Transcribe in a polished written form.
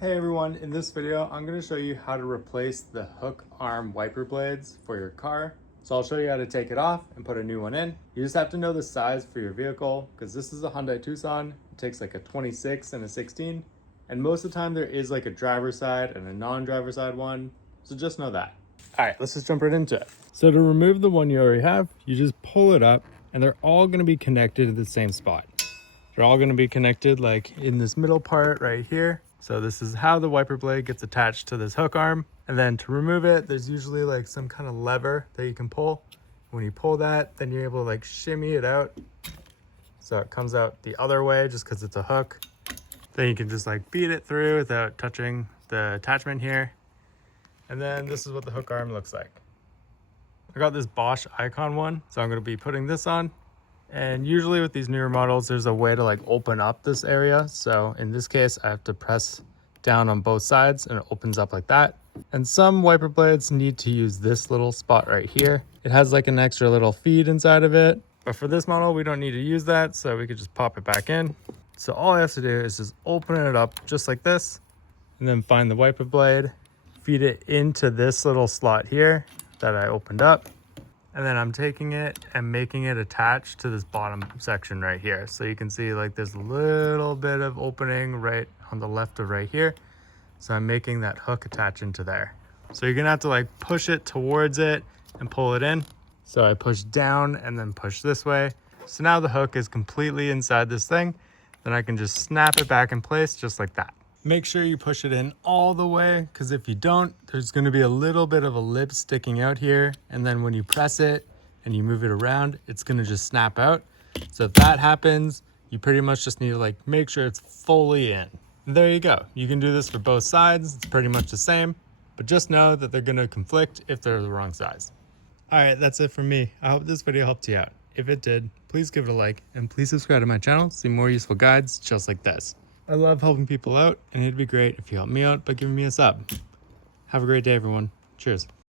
Hey everyone, in this video I'm going to show you how to replace the hook arm wiper blades for your car. So I'll show you how to take it off and put a new one in. You just have to know the size for your vehicle because this is a Hyundai Tucson. It takes like a 26 and a 16, and most of the time there is like a driver side and a non-driver side one, so just know that. Alright, let's just jump right into it. So to remove the one you already have, you just pull it up and they're all going to be connected to the same spot. They're all going to be connected like in this middle part right here. So this is how the wiper blade gets attached to this hook arm. And then to remove it, there's usually like some kind of lever that you can pull. When you pull that, then you're able to like shimmy it out. So it comes out the other way just because it's a hook. Then you can just like feed it through without touching the attachment here. And then this is what the hook arm looks like. I got this Bosch ICON one, so I'm going to be putting this on. And usually with these newer models, there's a way to like open up this area. So in this case, I have to press down on both sides and it opens up like that. And some wiper blades need to use this little spot right here. It has like an extra little feed inside of it. But for this model, we don't need to use that. So we could just pop it back in. So all I have to do is just open it up just like this and then find the wiper blade, feed it into this little slot here that I opened up. And then I'm taking it and making it attach to this bottom section right here. So you can see like there's a little bit of opening right on the left of right here. So I'm making that hook attach into there. So you're gonna have to like push it towards it and pull it in. So I push down and then push this way. So now the hook is completely inside this thing. Then I can just snap it back in place just like that. Make sure you push it in all the way, because if you don't, there's going to be a little bit of a lip sticking out here. And then when you press it and you move it around, it's going to just snap out. So if that happens, you pretty much just need to like make sure it's fully in. And there you go. You can do this for both sides. It's pretty much the same, but just know that they're going to conflict if they're the wrong size. All right, that's it from me. I hope this video helped you out. If it did, please give it a like and please subscribe to my channel to see more useful guides just like this. I love helping people out, and it'd be great if you help me out by giving me a sub. Have a great day, everyone. Cheers.